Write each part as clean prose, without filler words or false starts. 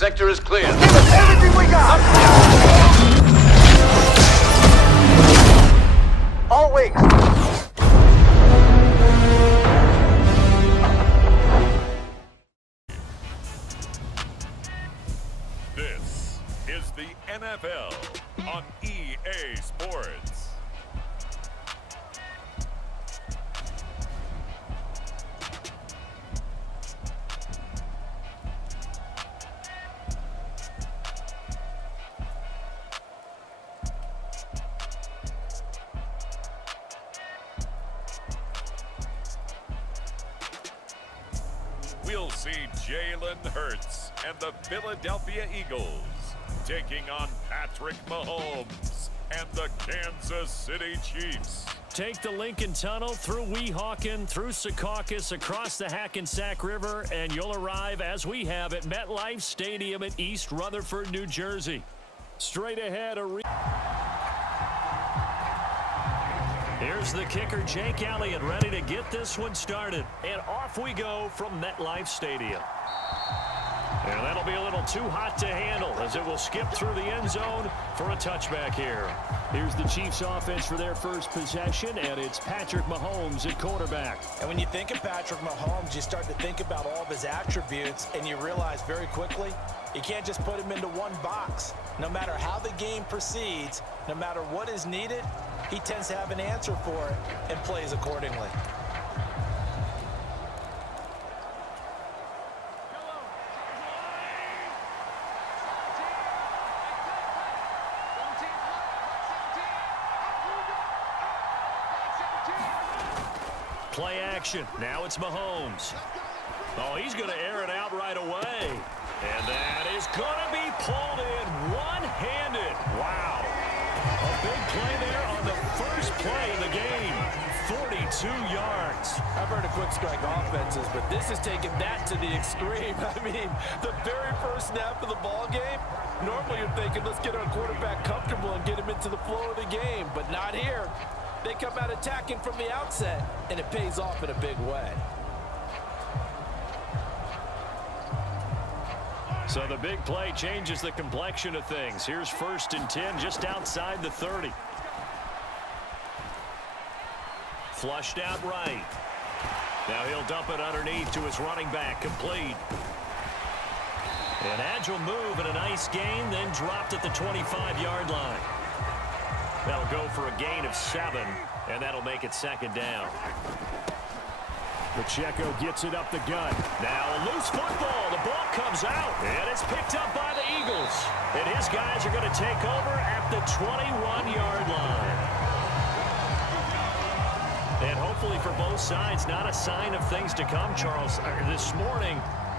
sector is clear. Give us everything we got! All wings. This is the NFL on EA Sports. We'll see Jalen Hurts and the Philadelphia Eagles taking on Patrick Mahomes and the Kansas City Chiefs. Take the Lincoln Tunnel through Weehawken, through Secaucus, across the Hackensack River, and you'll arrive, as we have, at MetLife Stadium in East Rutherford, New Jersey. Straight ahead, here's the kicker, Jake Elliott, ready to get this one started. And off we go from MetLife Stadium. And that'll be a little too hot to handle as it will skip through the end zone for a touchback here. Here's the Chiefs offense for their first possession, and it's Patrick Mahomes at quarterback. And when you think of Patrick Mahomes, you start to think about all of his attributes, and you realize very quickly you can't just put him into one box. No matter how the game proceeds, no matter what is needed, he tends to have an answer for it and plays accordingly. Play action. Now it's Mahomes. Oh, he's going to air it out right away. And that is going to be pulled in one-handed. Wow. A big play there on the first play of the game. 42 yards. I've heard of quick strike offenses, but this is taking that to the extreme. I mean, the very first snap of the ball game, normally you're thinking, let's get our quarterback comfortable and get him into the flow of the game, but not here. They come out attacking from the outset, and it pays off in a big way. So the big play changes the complexion of things. Here's 1st and 10 just outside the 30. Flushed out right. Now he'll dump it underneath to his running back, complete. An agile move and a nice gain, then dropped at the 25-yard line. That'll go for a gain of 7, and that'll make it 2nd down. Pacheco gets it up the gut. Now a loose football. The ball comes out, and it's picked up by the Eagles. And his guys are going to take over at the 21-yard line. And hopefully for both sides, not a sign of things to come, Charles. This morning,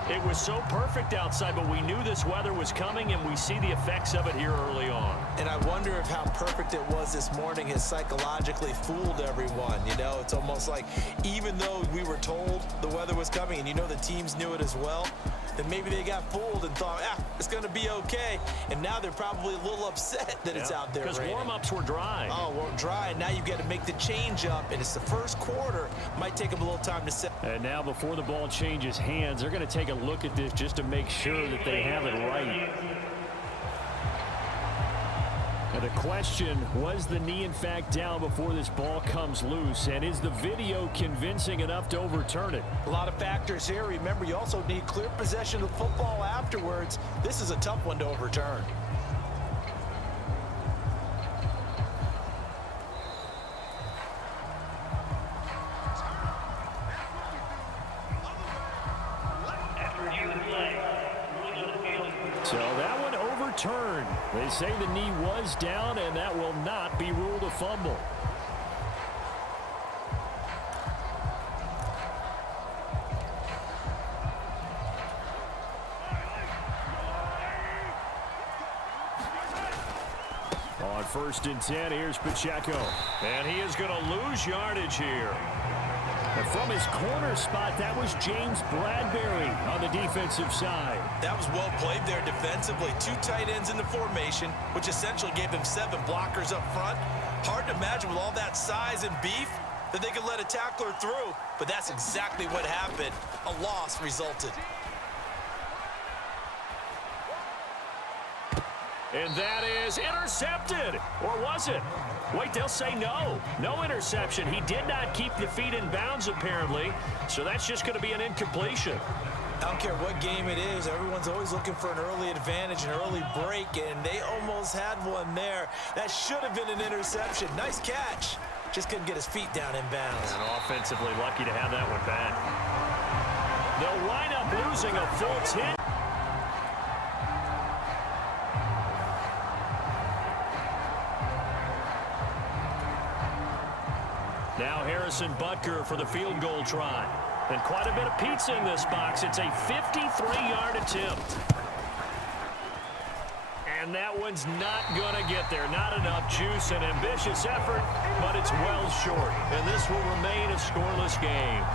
it was so perfect outside, but we knew this weather was coming, and we see the effects of it here early on. And I wonder if how perfect it was this morning has psychologically fooled everyone. You know, it's almost like even though we were told the weather was coming, and you know the teams knew it as well, then maybe they got fooled and thought, it's going to be okay. And now they're probably a little upset that it's out there raining. Because warm-ups were dry. Oh, well, dry, and now you've got to make the change up, and it's the first quarter. Might take them a little time to set. And now before the ball changes hands, they're going to take a look at this just to make sure that they have it right. And the question, was the knee in fact down before this ball comes loose? And is the video convincing enough to overturn it? A lot of factors here. Remember, you also need clear possession of the football afterwards. This is a tough one to overturn. So that one overturned. They say the knee was down, and that will not be ruled a fumble. On 1st and 10, here's Pacheco. And he is going to lose yardage here. And from his corner spot, that was James Bradbury on the defensive side. That was well played there defensively. 2 tight ends in the formation, which essentially gave them 7 blockers up front. Hard to imagine with all that size and beef that they could let a tackler through, but that's exactly what happened. A loss resulted. And that is intercepted. Or was it? Wait, they'll say no. No interception. He did not keep the feet in bounds, apparently. So that's just going to be an incompletion. I don't care what game it is. Everyone's always looking for an early advantage, an early break, and they almost had one there. That should have been an interception. Nice catch. Just couldn't get his feet down in bounds. And offensively lucky to have that one back. They'll wind up losing a full 10. Now Harrison Butker for the field goal try. And quite a bit of pizza in this box. It's a 53-yard attempt. And that one's not going to get there. Not enough juice and ambitious effort, but it's well short. And this will remain a scoreless game.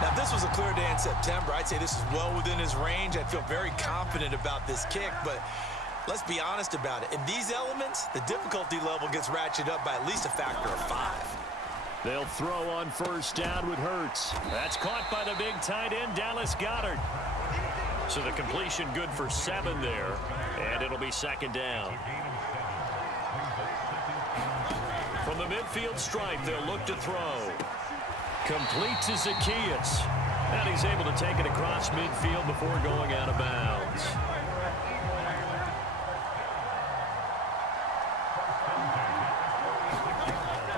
Now, if this was a clear day in September, I'd say this is well within his range. I'd feel very confident about this kick, but let's be honest about it. In these elements, the difficulty level gets ratcheted up by at least a factor of 5. They'll throw on first down with Hurts. That's caught by the big tight end, Dallas Goedert. So the completion good for 7 there, and it'll be second down. From the midfield stripe, they'll look to throw. Complete to Zacchaeus. And he's able to take it across midfield before going out of bounds.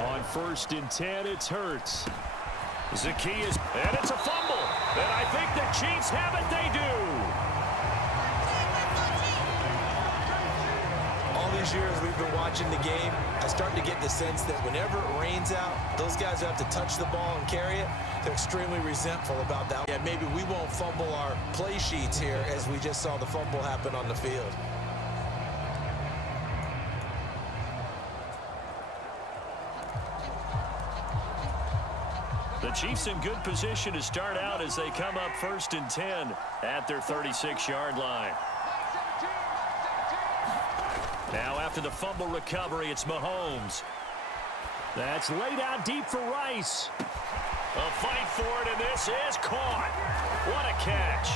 On first and 10, it's Hurts. Zacchaeus, and it's a fumble. And I think the Chiefs have it. They do. All these years we've been watching the game, I start to get the sense that whenever it rains out, those guys who have to touch the ball and carry it, they're extremely resentful about that. Yeah, maybe we won't fumble our play sheets here as we just saw the fumble happen on the field. The Chiefs in good position to start out as they come up first and 10 at their 36-yard line. Now after the fumble recovery, it's Mahomes. That's laid out deep for Rice. A fight for it, and this is caught. What a catch.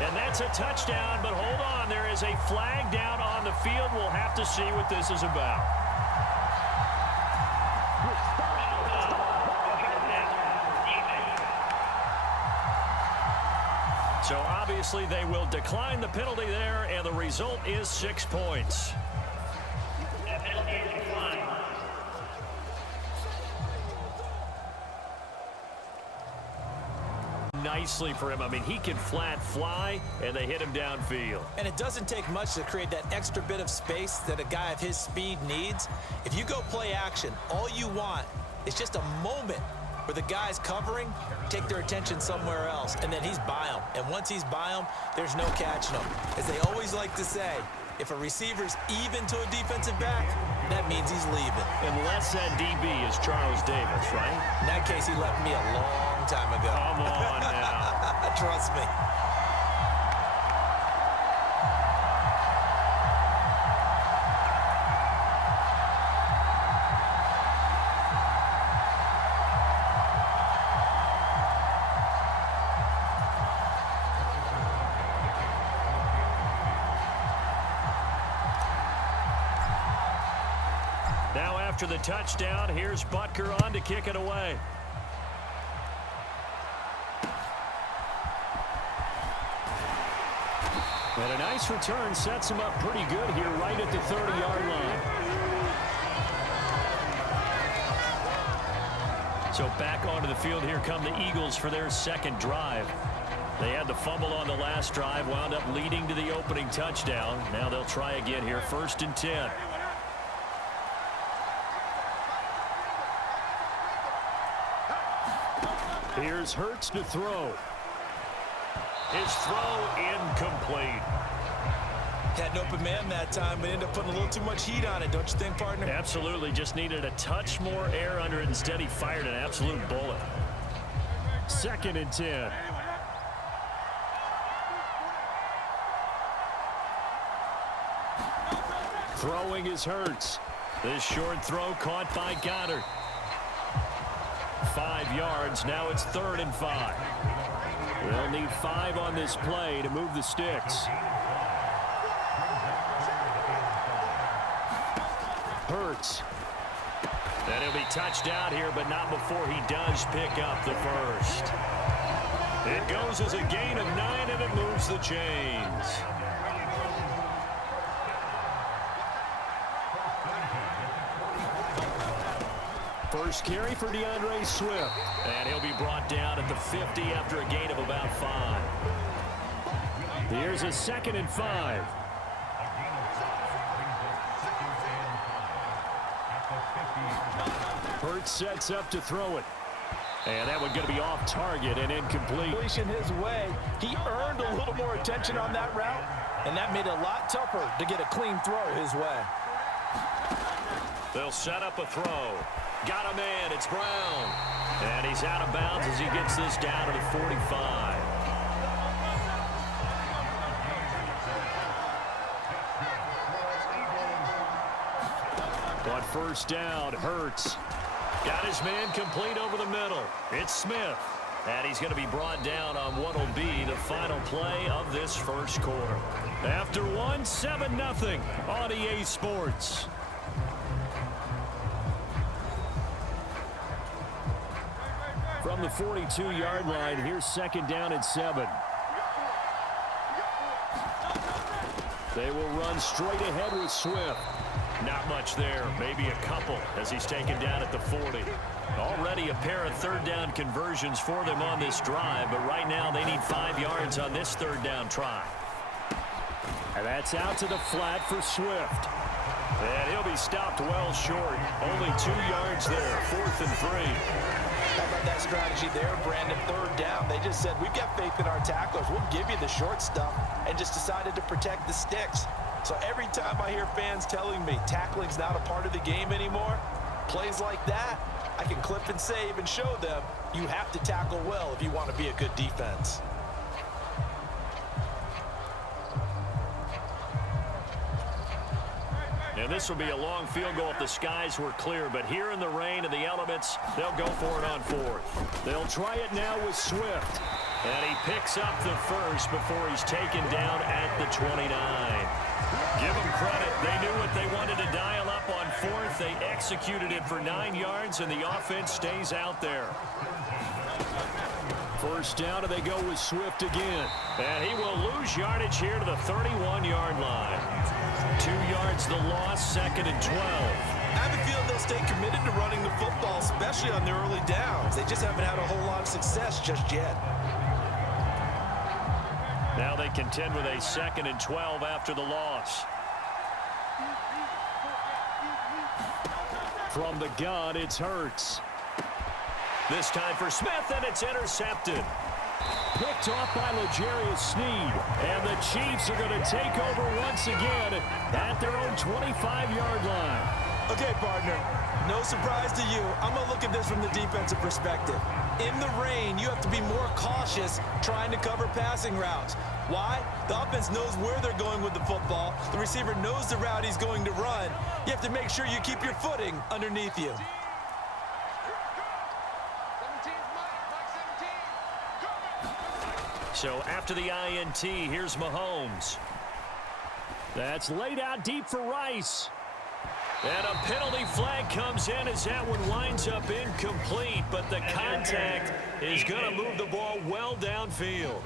And that's a touchdown, but hold on. There is a flag down on the field. We'll have to see what this is about. So obviously they will decline the penalty there, and the result is 6 points. Nicely for him. I mean, he can flat fly, and they hit him downfield. And it doesn't take much to create that extra bit of space that a guy of his speed needs. If you go play action, all you want is just a moment where the guy's covering, take their attention somewhere else, and then he's by him. And once he's by him, there's no catching him. As they always like to say, if a receiver's even to a defensive back, that means he's leaving. Unless that DB is Charles Davis, right? In that case, he left me a long time ago. Come on now. Trust me. Now after the touchdown, here's Butker on to kick it away. And a nice return sets him up pretty good here right at the 30-yard line. So back onto the field, here come the Eagles for their second drive. They had the fumble on the last drive, wound up leading to the opening touchdown. Now they'll try again here, first and 10. Here's Hurts to throw. His throw incomplete. Had an open man that time, but ended up putting a little too much heat on it, don't you think, partner? Absolutely. Just needed a touch more air under it. Instead, he fired an absolute bullet. Second and 10. Throwing is Hurts. This short throw caught by Goedert. 5 yards. Now it's 3rd and 5. They'll need 5 on this play to move the sticks. Hurts. And he'll be touched out here, but not before he does pick up the first. It goes as a gain of 9, and it moves the chains. First carry for DeAndre Swift. And he'll be brought down at the 50 after a gain of about 5. Here's a 2nd and 5. Hurts sets up to throw it. And that one going to be off target and incomplete. His way. He earned a little more attention on that route, and that made it a lot tougher to get a clean throw his way. They'll set up a throw. Got a man. It's Brown. And he's out of bounds as he gets this down to the 45. On first down, Hurts. Got his man complete over the middle. It's Smith. And he's going to be brought down on what will be the final play of this first quarter. After 1, 7-0 on EA Sports. From the 42-yard line, here's 2nd down and 7. They will run straight ahead with Swift. Not much there, maybe a couple as he's taken down at the 40. Already a pair of 3rd down conversions for them on this drive, but right now they need 5 yards on this 3rd down try. And that's out to the flat for Swift. And he'll be stopped well short. Only 2 yards there, 4th and 3. How about that strategy there, Brandon? 3rd down. They just said, we've got faith in our tacklers. We'll give you the short stuff, and just decided to protect the sticks. So every time I hear fans telling me tackling's not a part of the game anymore, plays like that, I can clip and save and show them you have to tackle well if you want to be a good defense. And this will be a long field goal if the skies were clear, but here in the rain and the elements, they'll go for it on 4th. They'll try it now with Swift. And he picks up the first before he's taken down at the 29. Give them credit. They knew what they wanted to dial up on 4th. They executed it for 9 yards, and the offense stays out there. First down, and they go with Swift again. And he will lose yardage here to the 31-yard line. 2 yards the loss, 2nd and 12. I have a feeling they'll stay committed to running the football, especially on their early downs. They just haven't had a whole lot of success just yet. Now they contend with a 2nd and 12 after the loss. From the gun, it's Hurts. This time for Smith, and it's intercepted. Picked off by L'Jarius Sneed. And the Chiefs are going to take over once again at their own 25-yard line. Okay, partner, no surprise to you. I'm going to look at this from the defensive perspective. In the rain, you have to be more cautious trying to cover passing routes. Why? The offense knows where they're going with the football. The receiver knows the route he's going to run. You have to make sure you keep your footing underneath you. So after the INT, here's Mahomes. That's laid out deep for Rice. And a penalty flag comes in as that one winds up incomplete, but the contact is going to move the ball well downfield.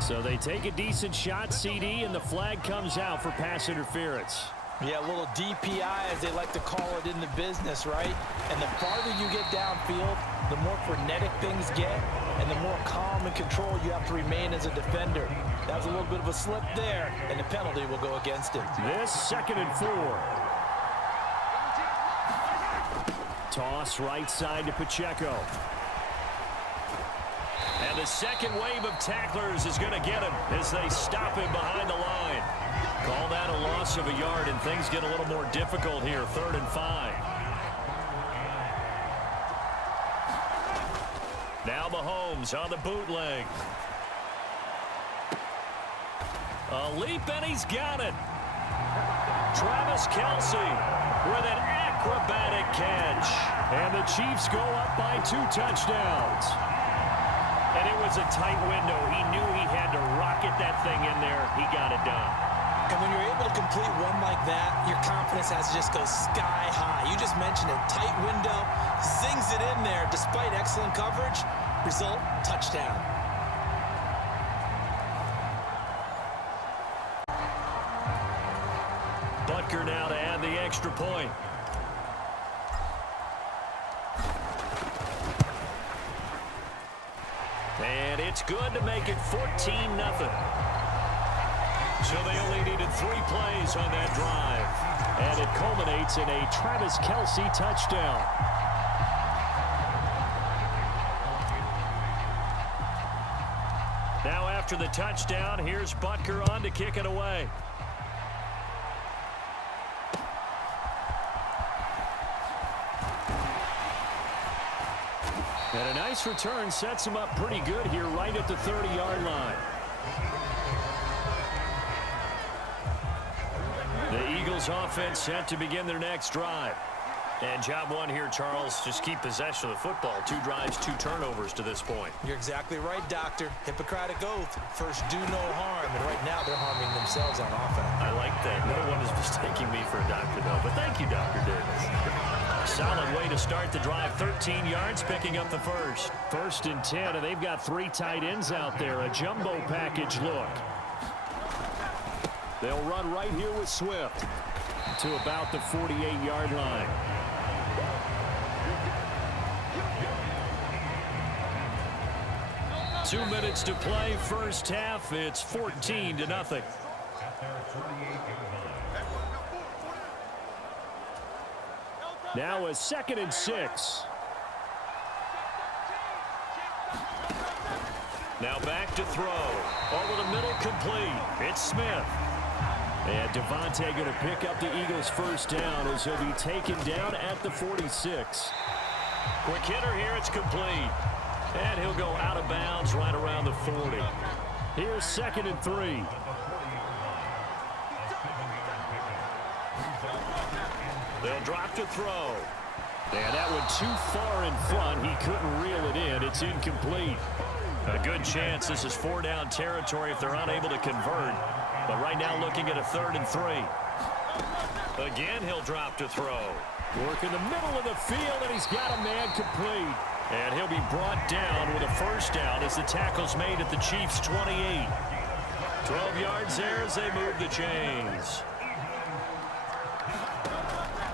So they take a decent shot, CD, and the flag comes out for pass interference. Yeah, a little DPI, as they like to call it in the business, right? And the farther you get downfield, the more frenetic things get, and the more calm and control you have to remain as a defender. That was a little bit of a slip there, and the penalty will go against him. This 2nd and 4. Toss right side to Pacheco. And the second wave of tacklers is going to get him as they stop him behind the line. Call that a loss of a yard, and things get a little more difficult here. 3rd and 5. Now Mahomes on the bootleg. A leap, and he's got it. Travis Kelce with an acrobatic catch. And the Chiefs go up by 2 touchdowns. And it was was a tight window. He knew he had to rocket that thing in there. He got it done. And when you're able to complete one like that, your confidence has to just go sky high. You just mentioned it. Tight window, zings it in there despite excellent coverage. Result, touchdown. Butker now to add the extra point. And it's good to make it 14-0. So they only needed 3 plays on that drive. And it culminates in a Travis Kelce touchdown. Now after the touchdown, here's Butker on to kick it away. And a nice return sets him up pretty good here right at the 30-yard line. The Eagles offense set to begin their next drive. And job one here, Charles, just keep possession of the football. 2 drives, 2 turnovers to this point. You're exactly right, Doctor. Hippocratic oath. First, do no harm. And right now, they're harming themselves on offense. I like that. No one is mistaking me for a doctor, though. But thank you, Dr. Davis. Solid way to start the drive. 13 yards, picking up the first. 1st and 10, and they've got 3 tight ends out there. A jumbo package look. They'll run right here with Swift to about the 48-yard line. Two minutes to play, first half. It's 14-0. Now a 2nd and 6. Now back to throw. Over the middle, complete. It's Smith. And Devontae going to pick up the Eagles' first down as he'll be taken down at the 46. Quick hitter here, it's complete. And he'll go out of bounds right around the 40. Here's 2nd and 3. They'll drop to throw. And that one too far in front. He couldn't reel it in. It's incomplete. A good chance this is 4-down territory if they're unable to convert. But right now looking at a 3rd and 3. Again, he'll drop to throw. Work in the middle of the field, and he's got a man complete. And he'll be brought down with a first down as the tackle's made at the Chiefs' 28. 12 yards there as they move the chains.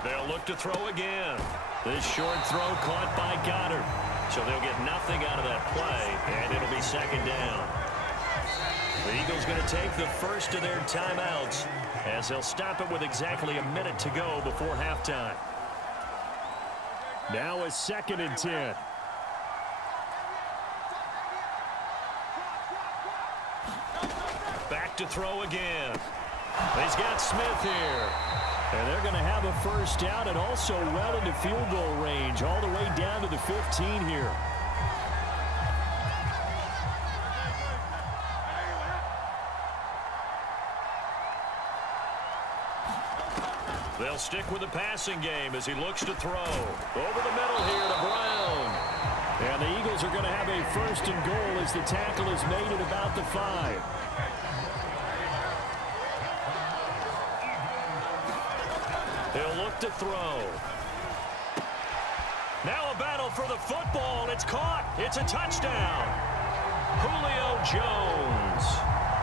They'll look to throw again. This short throw caught by Goddard. So they'll get nothing out of that play, and it'll be 2nd down. The Eagles going to take the first of their timeouts as they'll stop it with exactly a minute to go before halftime. Now a 2nd and 10. Back to throw again. He's got Smith here. And they're going to have a first down and also well into field goal range all the way down to the 15 here. They'll stick with the passing game as he looks to throw. Over the middle here to Brown. And the Eagles are going to have a 1st and goal as the tackle is made at about the 5. They'll look to throw. Now a battle for the football. It's caught. It's a touchdown. Julio Jones.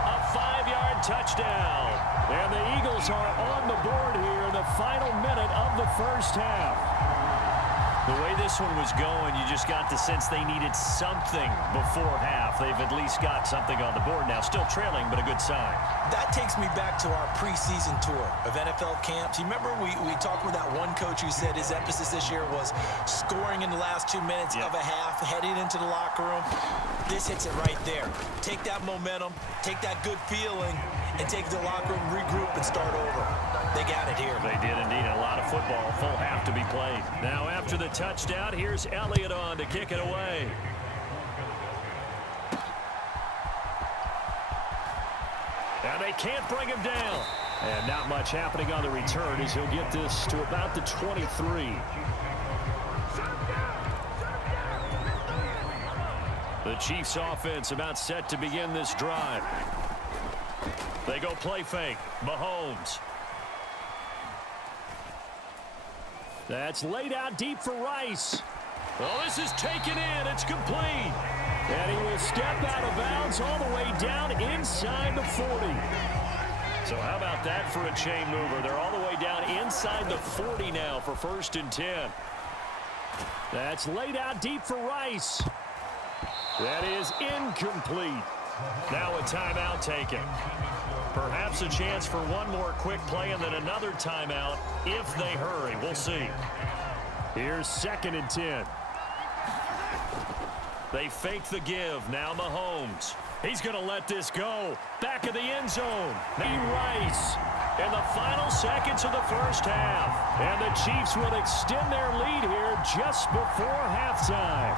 A 5-yard touchdown. And the Eagles are on the board here in the final minute of the first half. The way this one was going, you just got the sense they needed something before half. They've at least got something on the board now. Still trailing, but a good sign. That takes me back to our preseason tour of NFL camps. You remember we talked with that one coach who said his emphasis this year was scoring in the last 2 minutes of a half, heading into the locker room. This hits it right there. Take that momentum, take that good feeling, and take the locker room, regroup, and start over. They got it here. They did indeed. A lot of football, full half to be played. Now after the touchdown, here's Elliott on to kick it away. And they can't bring him down. And not much happening on the return as he'll get this to about the 23. The Chiefs offense about set to begin this drive. They go play fake. Mahomes. That's laid out deep for Rice. Oh, this is taken in. It's complete. And he will step out of bounds all the way down inside the 40. So how about that for a chain mover? They're all the way down inside the 40 now for 1st and 10. That's laid out deep for Rice. That is incomplete. Now a timeout taken. Perhaps a chance for one more quick play and then another timeout if they hurry. We'll see. Here's 2nd and 10. They fake the give. Now Mahomes. He's going to let this go. Back of the end zone. Rice. In the final seconds of the first half. And the Chiefs will extend their lead here just before halftime.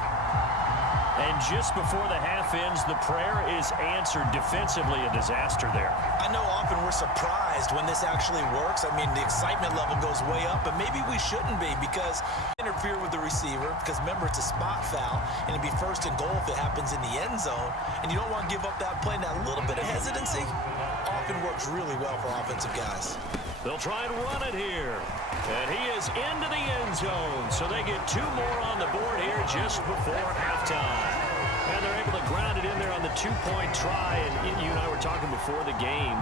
And just before the half ends, the prayer is answered defensively. A disaster there. I know often we're surprised when this actually works. I mean, the excitement level goes way up, but maybe we shouldn't be because interfere with the receiver because remember it's a spot foul and it'd be 1st and goal if it happens in the end zone, and you don't want to give up that play. And that little bit of hesitancy often works really well for offensive guys. They'll try and run it here. And he is into the end zone. So they get 2 more on the board here just before halftime. And they're able to ground it in there on the 2-point try. And you and I were talking before the game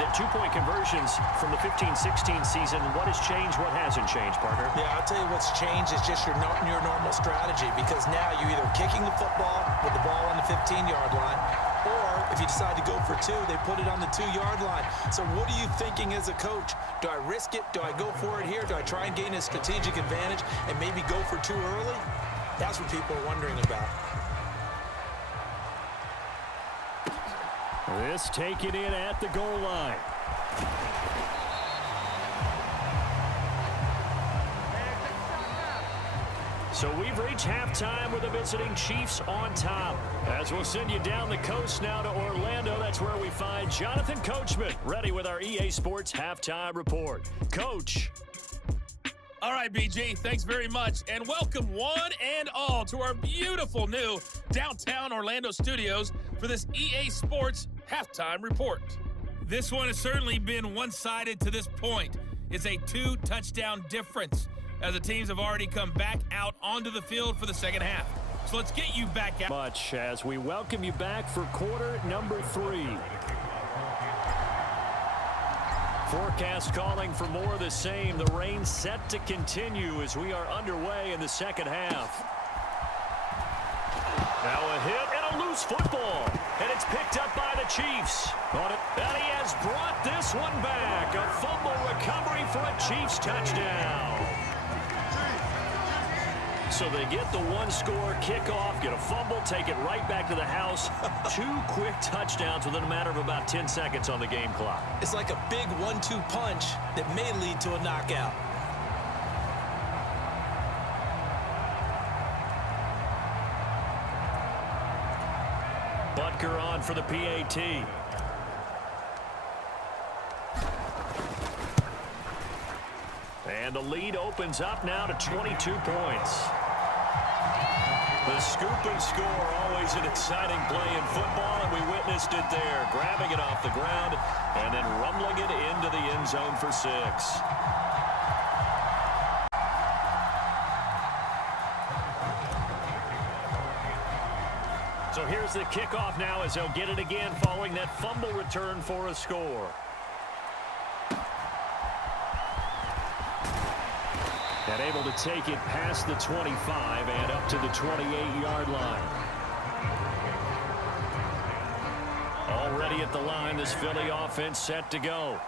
that 2-point conversions from the 15-16 season, what has changed, what hasn't changed, partner? Yeah, I'll tell you what's changed is just your normal strategy, because now you're either kicking the football with the ball on the 15-yard line, or if you decide to go for 2, they put it on the 2-yard line. So what are you thinking as a coach? Do I risk it? Do I go for it here? Do I try and gain a strategic advantage and maybe go for 2 early? That's what people are wondering about. This taken in at the goal line. So we've reached halftime with the visiting Chiefs on top. As we'll send you down the coast now to Orlando, that's where we find Jonathan Coachman, ready with our EA Sports Halftime Report. Coach. All right, BG, thanks very much, and welcome one and all to our beautiful new downtown Orlando studios for this EA Sports Halftime Report. This one has certainly been one-sided to this point. It's a 2-touchdown difference as the teams have already come back out onto the field for the second half. So let's get you back out. Much as we welcome you back for quarter number 3. Forecast calling for more of the same. The rain set to continue as we are underway in the second half. Now a hit and a loose football. And it's picked up by the Chiefs. And he has brought this one back. A fumble recovery for a Chiefs touchdown. So they get the 1-score kickoff, get a fumble, take it right back to the house. 2 quick touchdowns within a matter of about 10 seconds on the game clock. It's like a big 1-2 punch that may lead to a knockout. Butker on for the PAT. And the lead opens up now to 22 points. The scoop and score, always an exciting play in football, and we witnessed it there, grabbing it off the ground and then rumbling it into the end zone for 6. So here's the kickoff now as they'll get it again following that fumble return for a score. And able to take it past the 25 and up to the 28-yard line. Already at the line, this Philly offense set to go.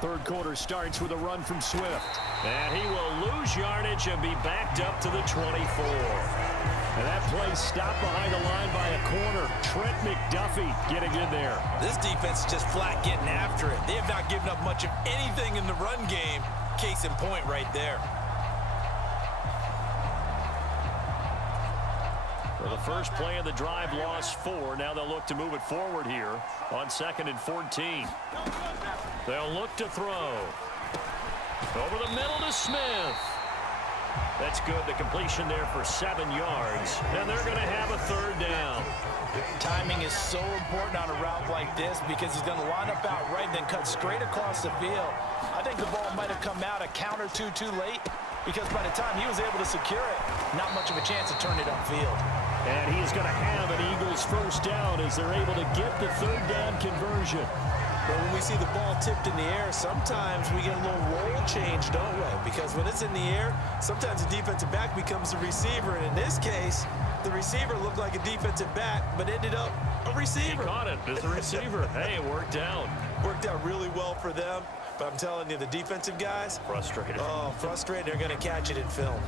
Third quarter starts with a run from Swift. And he will lose yardage and be backed up to the 24. And that play stopped behind the line by a corner. Trent McDuffie getting in there. This defense is just flat getting after it. They have not given up much of anything in the run game. Case in point right there. Well, the first play of the drive lost 4. Now they'll look to move it forward here on 2nd and 14. They'll look to throw. Over the middle to Smith. That's good. The completion there for 7 yards. And they're going to have a 3rd down. Timing is so important on a route like this because he's going to line up out right and then cut straight across the field. I think the ball might have come out a count or two too late because by the time he was able to secure it, not much of a chance to turn it upfield. And he's going to have an Eagles 1st down as they're able to get the 3rd down conversion. But when we see the ball tipped in the air, sometimes we get a little roll change, don't we? Because when it's in the air, sometimes the defensive back becomes the receiver. And in this case, the receiver looked like a defensive back, but ended up a receiver. He caught it as a receiver. Hey, it worked out. Worked out really well for them. But I'm telling you, the defensive guys, frustrated. Oh, frustrated. They're going to catch it in film.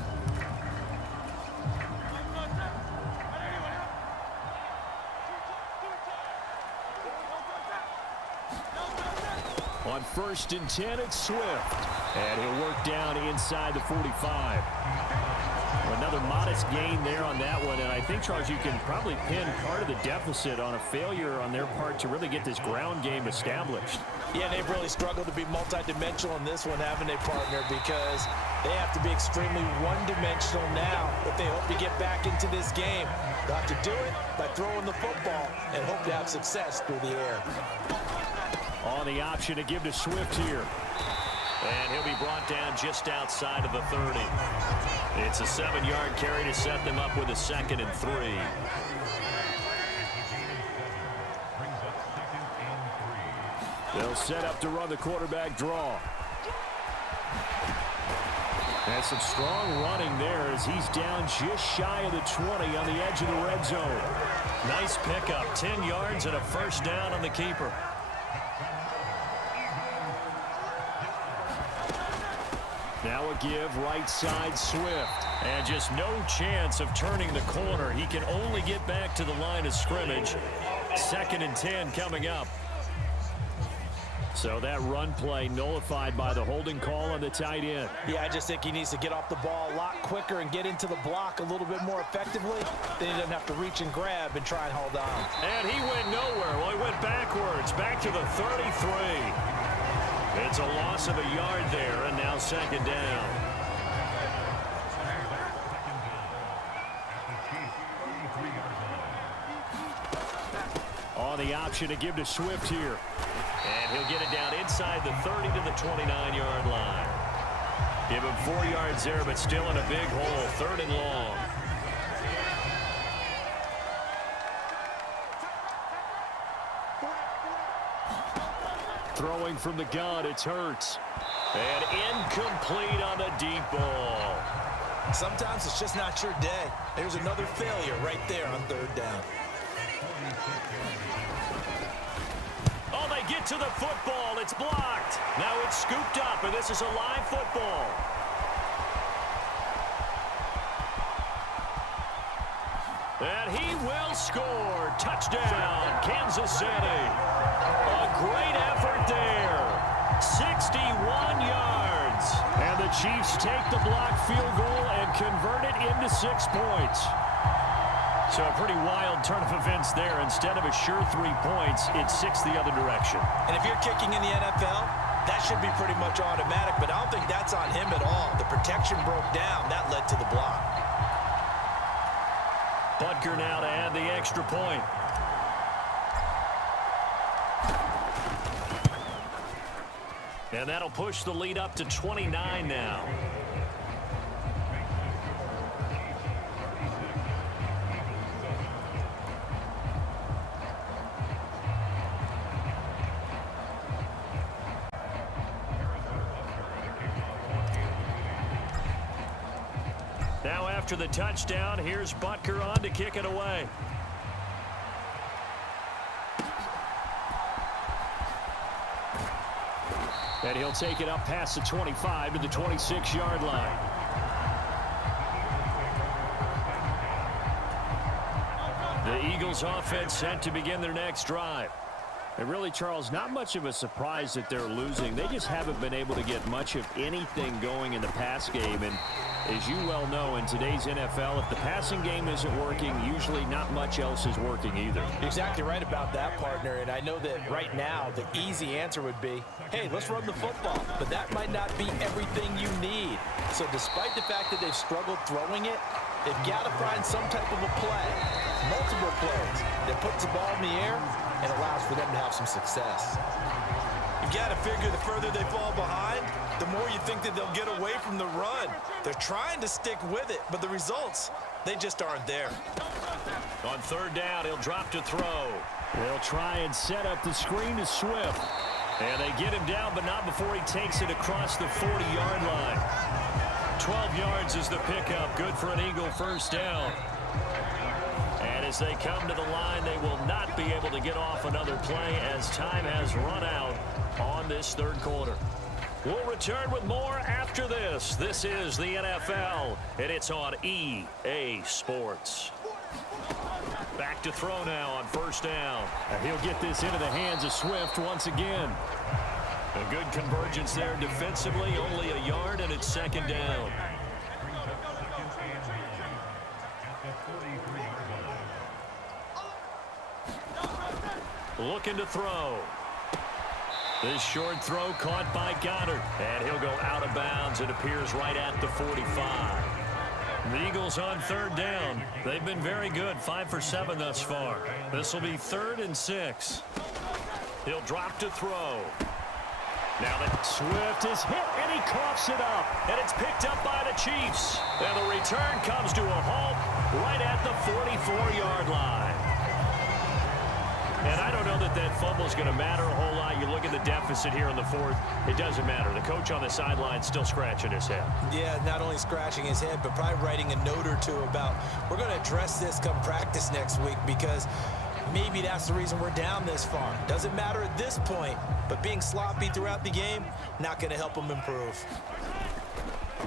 On 1st and 10, it's Swift. And he'll work down inside the 45. Another modest gain there on that one. And I think, Charles, you can probably pin part of the deficit on a failure on their part to really get this ground game established. Yeah, they've really struggled to be multidimensional in this one, haven't they, partner? Because they have to be extremely one-dimensional now if they hope to get back into this game. They'll have to do it by throwing the football and hope to have success through the air. On the option to give to Swift here. And he'll be brought down just outside of the 30. It's a 7-yard carry to set them up with a 2nd and 3. They'll set up to run the quarterback draw. And some strong running there as he's down just shy of the 20 on the edge of the red zone. Nice pickup, 10 yards and a 1st down on the keeper. Now a give right side Swift. And just no chance of turning the corner. He can only get back to the line of scrimmage. 2nd and 10 coming up. So that run play nullified by the holding call on the tight end. Yeah, I just think he needs to get off the ball a lot quicker and get into the block a little bit more effectively. Then he doesn't have to reach and grab and try and hold on. And he went nowhere. Well, he went backwards, back to the 33. It's a loss of a yard there, and now 2nd down. On the option to give to Swift here. And he'll get it down inside the 30 to the 29-yard line. Give him 4 yards there, but still in a big hole. 3rd and long. Throwing from the gun, it's Hurts. And incomplete on the deep ball. Sometimes it's just not your day. There's another failure right there on 3rd down. Oh, they get to the football. It's blocked. Now it's scooped up, and this is a live football. And he will score. Touchdown, Kansas City. A great effort there. 61 yards. And the Chiefs take the block field goal and convert it into 6 points. So a pretty wild turn of events there. Instead of a sure 3 points, it's 6 the other direction. And if you're kicking in the NFL, that should be pretty much automatic, but I don't think that's on him at all. The protection broke down. That led to the block. Butker now to add the extra point. And that'll push the lead up to 29 now. Now after the touchdown, here's Butker on to kick it away. And he'll take it up past the 25 to the 26-yard line. The Eagles offense set to begin their next drive. And really, Charles, not much of a surprise that they're losing. They just haven't been able to get much of anything going in the pass game. And As you well know, in today's NFL, if the passing game isn't working, usually not much else is working either. You're exactly right about that, partner. And I know that right now the easy answer would be, hey, let's run the football. But that might not be everything you need. So despite the fact that they've struggled throwing it, they've got to find some type of a play, multiple plays, that puts the ball in the air and allows for them to have some success. You've got to figure the further they fall behind, the more you think that they'll get away from the run. They're trying to stick with it, but the results, they just aren't there. On third down, he'll drop to throw. They'll try and set up the screen to Swift. And they get him down, but not before he takes it across the 40-yard line. 12 yards is the pickup. Good for an Eagle first down. And as they come to the line, they will not be able to get off another play as time has run out on this third quarter. We'll return with more after this. This is the NFL, and it's on EA Sports. Back to throw now on first down. And he'll get this into the hands of Swift once again. A good convergence there defensively, only a yard, and it's second down. Looking to throw. This short throw caught by Goddard. And he'll go out of bounds. It appears right at the 45. The Eagles on third down. They've been very good, 5 for 7 thus far. This will be 3rd and 6. He'll drop to throw. Now that Swift is hit, and he coughs it up. And it's picked up by the Chiefs. And the return comes to a halt right at the 44-yard line. And I don't know that that fumble is going to matter a whole lot. You look at the deficit here in the 4th, it doesn't matter. The coach on the sideline still scratching his head. Yeah, not only scratching his head, but probably writing a note or two about, we're going to address this come practice next week because maybe that's the reason we're down this far. Doesn't matter at this point, but being sloppy throughout the game, not going to help them improve.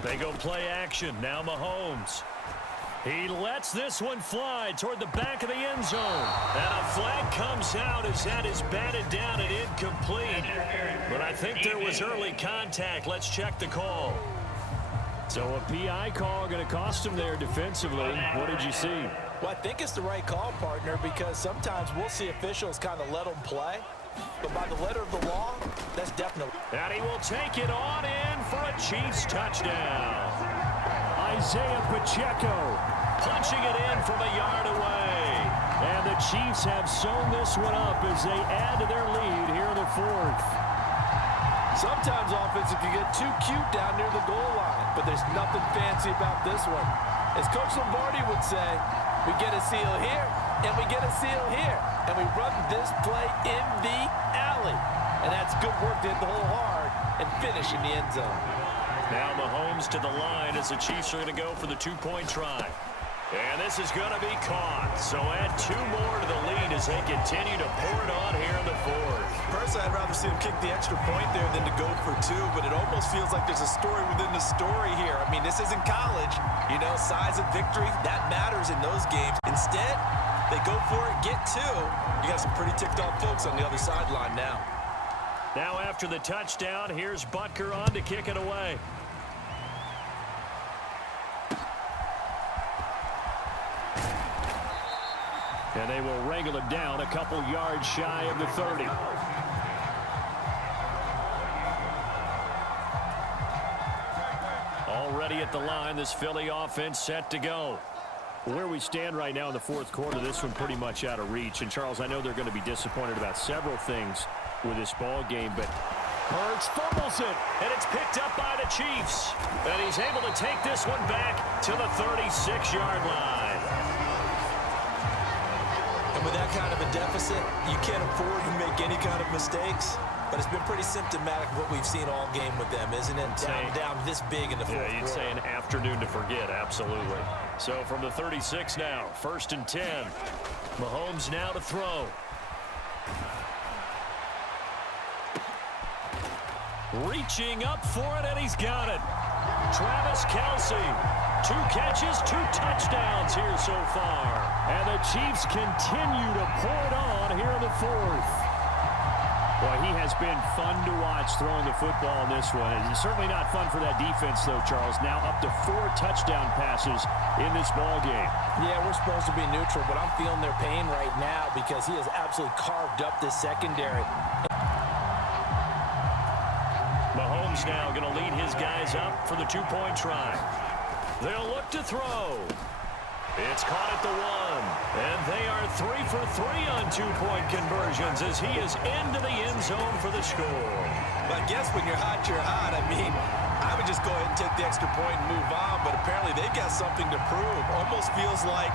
They go play action. Now Mahomes. He lets this one fly toward the back of the end zone. And a flag comes out as that is batted down and incomplete. But I think there was early contact. Let's check the call. So a PI call going to cost him there defensively. What did you see? Well, I think it's the right call, partner, because sometimes we'll see officials kind of let them play. But by the letter of the law, that's definitely. And he will take it on in for a Chiefs touchdown. Isaiah Pacheco punching it in from a yard away. And the Chiefs have sewn this one up as they add to their lead here in the 4th. Sometimes offenses can get too cute down near the goal line, but there's nothing fancy about this one. As Coach Lombardi would say, we get a seal here, and we get a seal here, and we run this play in the alley. And that's good work to hit the hole hard and finish in the end zone. Now Mahomes to the line as the Chiefs are going to go for the 2-point try. And this is going to be caught. So add 2 more to the lead as they continue to pour it on here in the 4th. Personally, I'd rather see them kick the extra point there than to go for 2, but it almost feels like there's a story within the story here. I mean, this isn't college. You know, size of victory, that matters in those games. Instead, they go for it, get 2. You got some pretty ticked off folks on the other sideline now. Now after the touchdown, here's Butker on to kick it away. And they will wrangle it down a couple yards shy of the 30. Already at the line, this Philly offense set to go. Where we stand right now in the 4th quarter, this one pretty much out of reach. And, Charles, I know they're going to be disappointed about several things with this ball game, but Hurts fumbles it, and it's picked up by the Chiefs. And he's able to take this one back to the 36-yard line. And with that kind of a deficit, you can't afford to make any kind of mistakes. But it's been pretty symptomatic of what we've seen all game with them, isn't it? Down this big in the 4th quarter. Yeah, you'd say an afternoon to forget, absolutely. So from the 36 now, 1st and 10. Mahomes now to throw. Reaching up for it, and he's got it. Travis Kelce, 2 catches, 2 touchdowns here so far. And the Chiefs continue to pour it on here in the 4th. Boy, he has been fun to watch throwing the football in this one. It's certainly not fun for that defense, though, Charles. Now up to 4 touchdown passes in this ball game. Yeah, we're supposed to be neutral, but I'm feeling their pain right now because he has absolutely carved up this secondary. Mahomes now going to lead his guys up for the 2-point try. They'll look to throw. It's caught at the 1, and they are 3 for 3 on 2-point conversions as he is into the end zone for the score. But I guess when you're hot, you're hot. I mean, I would just go ahead and take the extra point and move on, but apparently they've got something to prove. Almost feels like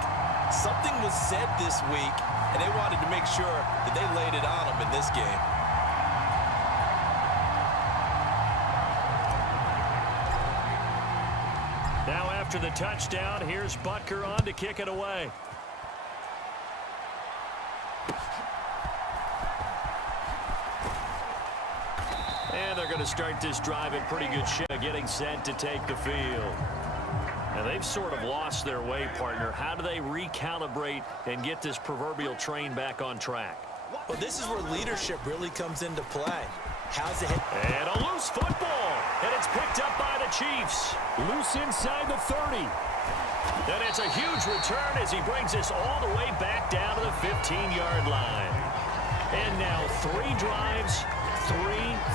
something was said this week, and they wanted to make sure that they laid it on them in this game. Now after the touchdown, here's Butker on to kick it away. And they're going to start this drive in pretty good shape, getting set to take the field. And they've sort of lost their way, partner. How do they recalibrate and get this proverbial train back on track? Well, this is where leadership really comes into play. How's it hit? And a loose football. And it's picked up by the Chiefs. Loose inside the 30. And it's a huge return as he brings this all the way back down to the 15-yard line. And now 3 drives, 3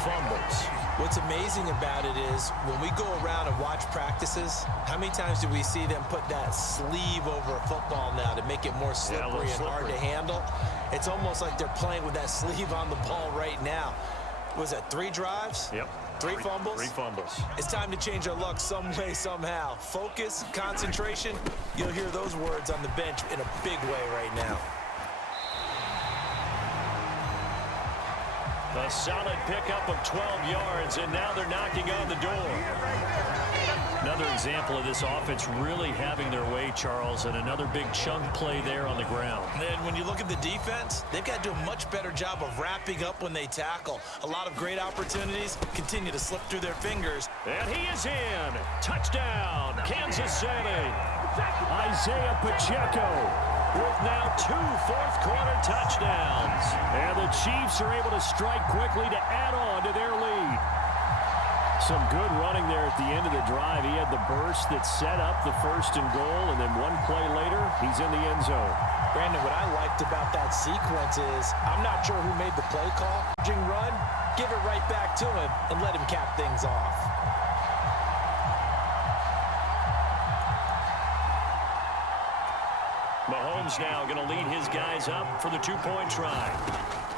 fumbles. What's amazing about it is when we go around and watch practices, how many times do we see them put that sleeve over a football now to make it more slippery and hard to handle? It's almost like they're playing with that sleeve on the ball right now. Was that 3 drives? Yep. 3 fumbles? 3 fumbles. It's time to change our luck some way, somehow. Focus, concentration. You'll hear those words on the bench in a big way right now. A solid pickup of 12 yards, and now they're knocking on the door. Another example of this offense really having their way, Charles, and another big chunk play there on the ground. And when you look at the defense, they've got to do a much better job of wrapping up when they tackle. A lot of great opportunities continue to slip through their fingers. And he is in. Touchdown, Kansas City. Isaiah Pacheco with now 2 fourth-quarter touchdowns. And the Chiefs are able to strike quickly to add on to their lead. Some good running there at the end of the drive. He had the burst that set up the 1st and goal, and then 1 play later, he's in the end zone. Brandon, what I liked about that sequence is I'm not sure who made the play call. Run, give it right back to him and let him cap things off. Mahomes now going to lead his guys up for the 2-point try.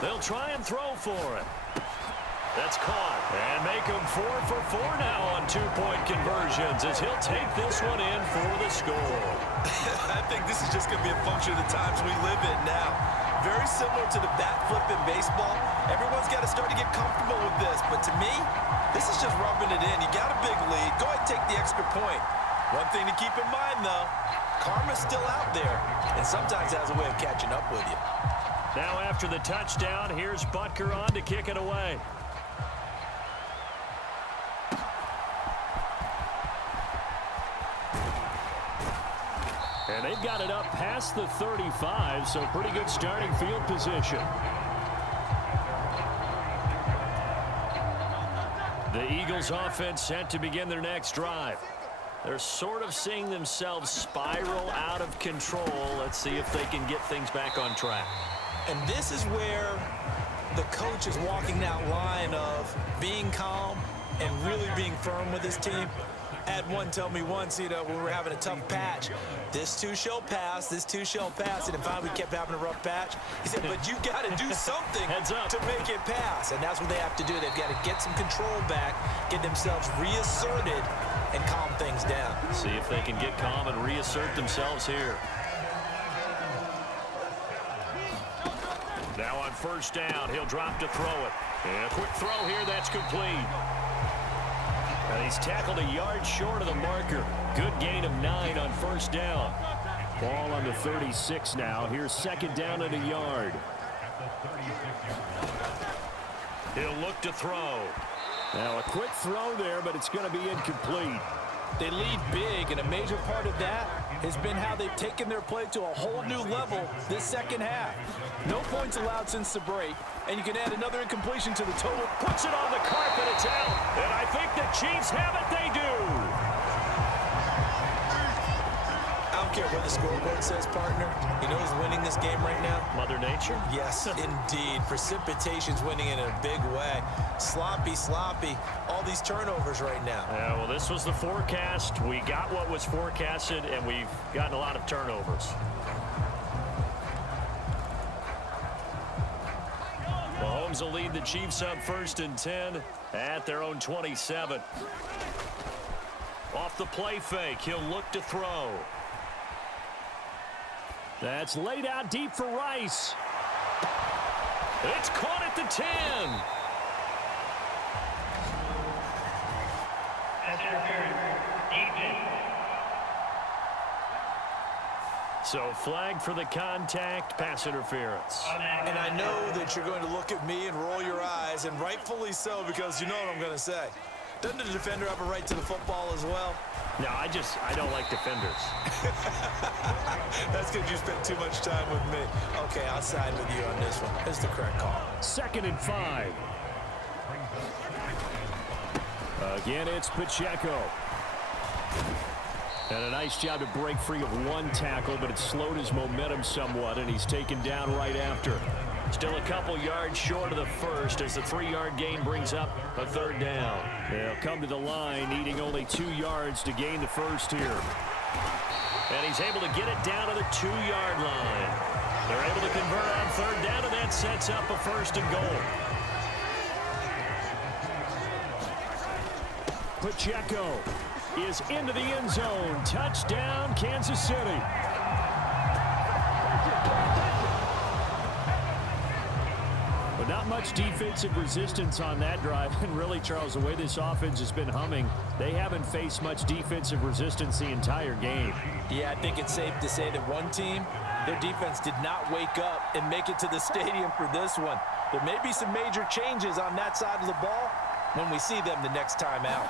They'll try and throw for it. That's caught. And make him 4 for 4 now on 2-point conversions as he'll take this one in for the score. I think this is just going to be a function of the times we live in now. Very similar to the bat flip in baseball. Everyone's got to start to get comfortable with this. But to me, this is just rubbing it in. You got a big lead. Go ahead and take the extra point. One thing to keep in mind, though, karma's still out there, and sometimes has a way of catching up with you. Now after the touchdown, here's Butker on to kick it away. And they've got it up past the 35, so pretty good starting field position. The Eagles offense set to begin their next drive. They're sort of seeing themselves spiral out of control. Let's see if they can get things back on track. And this is where the coach is walking that line of being calm and really being firm with his team. I had one tell me once, when we were having a tough patch, this too shall pass, this too shall pass, and finally we kept having a rough patch. He said, but you got to do something to make it pass, and that's what they have to do. They've got to get some control back, get themselves reasserted, and calm things down. See if they can get calm and reassert themselves here. Now on 1st down, he'll drop to throw it. And a quick throw here, that's complete. And he's tackled a yard short of the marker. Good gain of 9 on 1st down. Ball on the 36 now. Here's 2nd down at a yard. He'll look to throw. Now a quick throw there, but it's going to be incomplete. They lead big, and a major part of that has been how they've taken their play to a whole new level this second half. No points allowed since the break, and you can add another incompletion to the total. Puts it on the carpet, it's out. And I think the Chiefs have it, they do. I don't care what the scoreboard says, partner. You know who's winning this game right now? Mother Nature? Yes, indeed. Precipitation's winning in a big way. Sloppy. All these turnovers right now. Yeah, well, this was the forecast. We got what was forecasted, and we've gotten a lot of turnovers. Mahomes will lead the Chiefs up 1st and 10 at their own 27. Off the play fake, he'll look to throw. That's laid out deep for Rice. It's caught at the 10. So flag for the contact, pass interference. And I know that you're going to look at me and roll your eyes, and rightfully so, because you know what I'm going to say. Doesn't the defender have a right to the football as well? No, I don't like defenders. That's because you spent too much time with me. Okay, I'll side with you on this one. It's the correct call. 2nd and 5. Again, it's Pacheco. And a nice job to break free of one tackle, but it slowed his momentum somewhat, and he's taken down right after. Still a couple yards short of the first as the 3-yard gain brings up a 3rd down. They'll come to the line, needing only 2 yards to gain the first here. And he's able to get it down to the 2-yard line. They're able to convert on 3rd down, and that sets up a 1st and goal. Pacheco is into the end zone. Touchdown, Kansas City. But not much defensive resistance on that drive. And really, Charles, the way this offense has been humming, they haven't faced much defensive resistance the entire game. Yeah, I think it's safe to say that one team, their defense did not wake up and make it to the stadium for this one. There may be some major changes on that side of the ball when we see them the next time out.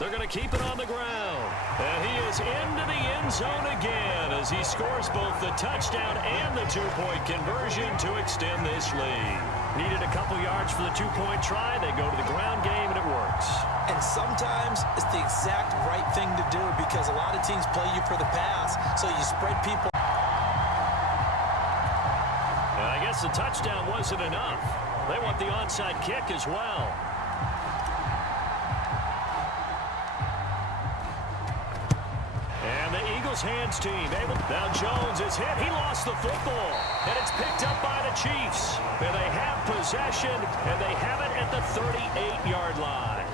They're going to keep it on the ground. And he is into the end zone again as he scores both the touchdown and the 2-point conversion to extend this lead. Needed a couple yards for the 2-point try. They go to the ground game, and it works. And sometimes it's the exact right thing to do because a lot of teams play you for the pass, so you spread people. And I guess the touchdown wasn't enough. They want the onside kick as well. Hands team able. Now Jones is hit. He lost the football, and it's picked up by the Chiefs. And they have possession, and they have it at the 38-yard line.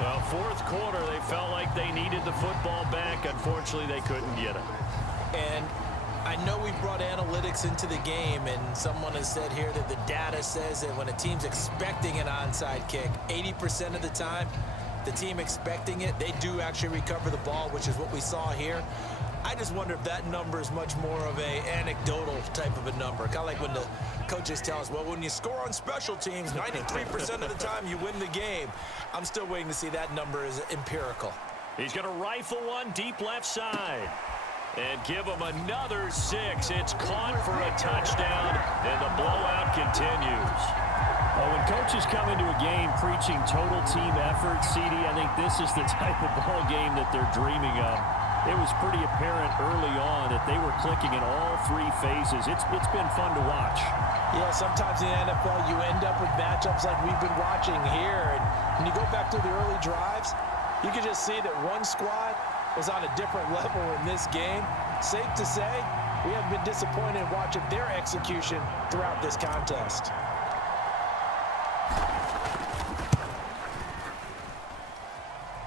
Well, 4th quarter, they felt like they needed the football back. Unfortunately, they couldn't get it. And I know we brought analytics into the game, and someone has said here that the data says that when a team's expecting an onside kick, 80% of the time, the team expecting it, they do actually recover the ball, which is what we saw here. I just wonder if that number is much more of a anecdotal type of a number. Kind of like when the coaches tell us, well, when you score on special teams, 93% of the time you win the game. I'm still waiting to see that number is empirical. He's going to rifle one deep left side and give him another 6. It's caught for a touchdown, and the blowout continues. Well, when coaches come into a game preaching total team effort, CD, I think this is the type of ball game that they're dreaming of. It was pretty apparent early on that they were clicking in all 3 phases. It's been fun to watch. Yeah, sometimes in the NFL you end up with matchups like we've been watching here. And when you go back to the early drives, you can just see that one squad was on a different level in this game. Safe to say, we haven't been disappointed in watching their execution throughout this contest.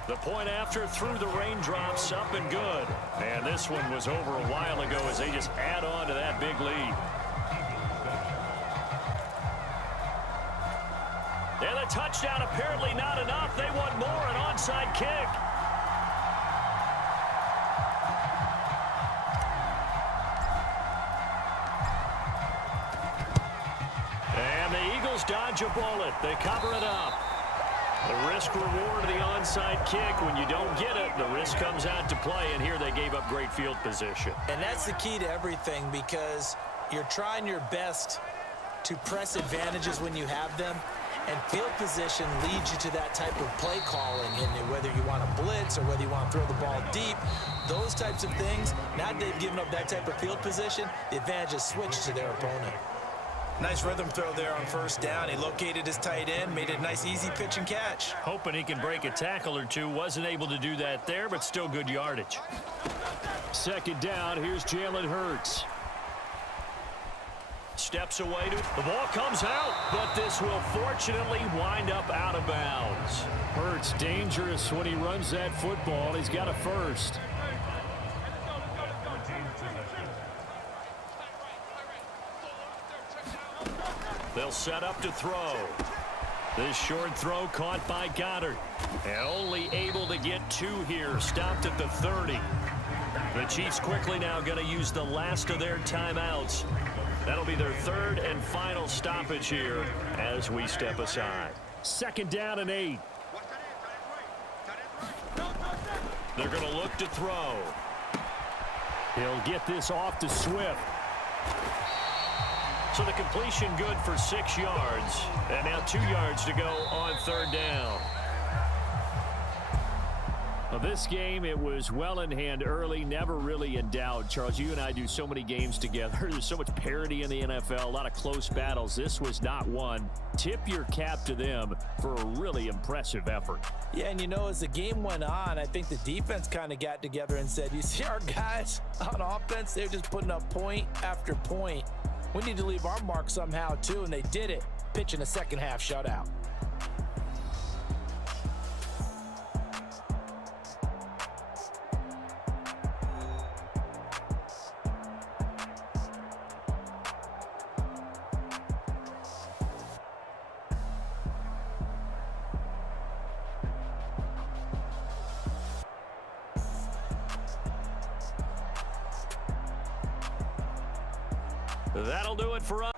The point after through the raindrops, up and good. And this one was over a while ago as they just add on to that big lead. And a touchdown apparently not enough. They want more, an onside kick. And the Eagles dodge a bullet. They cover it up. The risk reward of the onside kick. When you don't get it, the risk comes out to play, and here they gave up great field position. And that's the key to everything, because you're trying your best to press advantages when you have them, and field position leads you to that type of play calling. And whether you want to blitz or whether you want to throw the ball deep, those types of things, now that they've given up that type of field position, the advantage is switched to their opponent. Nice rhythm throw there on first down. He located his tight end, made it a nice easy pitch and catch. Hoping he can break a tackle or two. Wasn't able to do that there, but still good yardage. Second down, here's Jalen Hurts. Steps away. The ball comes out, but this will fortunately wind up out of bounds. Hurts dangerous when he runs that football. He's got a first. They'll set up to throw. This short throw caught by Goddard. And only able to get two here. Stopped at the 30. The Chiefs quickly now going to use the last of their timeouts. That'll be their third and final stoppage here as we step aside. Second down and 8. They're going to look to throw. He'll get this off to Swift. So the completion good for 6 yards. And now 2 yards to go on third down. Well, this game, it was well in hand early, never really in doubt. Charles, you and I do so many games together. There's so much parity in the NFL, a lot of close battles. This was not one. Tip your cap to them for a really impressive effort. Yeah, and you know, as the game went on, I think the defense kind of got together and said, you see our guys on offense, they're just putting up point after point. We need to leave our mark somehow, too, and they did it, pitching a second-half shutout. That'll do it for us.